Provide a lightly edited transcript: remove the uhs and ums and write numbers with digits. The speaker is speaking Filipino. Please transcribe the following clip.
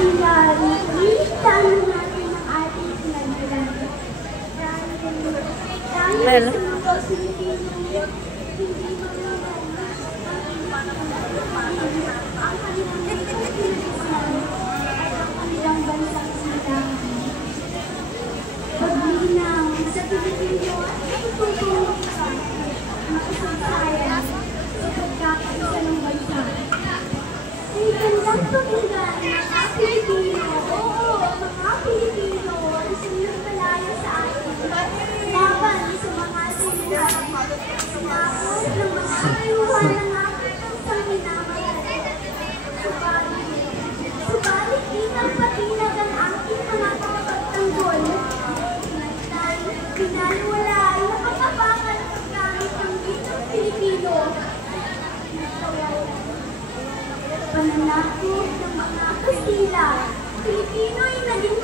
nangyari, iligtaan natin ang ating pinagbilang. Dahil sa mga Pilipino, hindi magmamahal ang kanilang pinagbilang ay ang kanilang bansang silangan. Paglinaw sa Pilipino ay tutulong ka makasagsayan sa pagkakaisa ng bansa. Ay gandang pakinggan mga Pilipino, oo, mga Pilipino ay sumipalaya sa atin laban sa mga sinuhan, sinakot ng mga ayuhan ng ating bansang minamahal. Subalit di nang patinag ang ating mga kapagtanggol. Pinaliwala ay nakakapakan ang gamit ng wikang Pilipino. Pananakot ng mga Kastila, Pilipino ay naging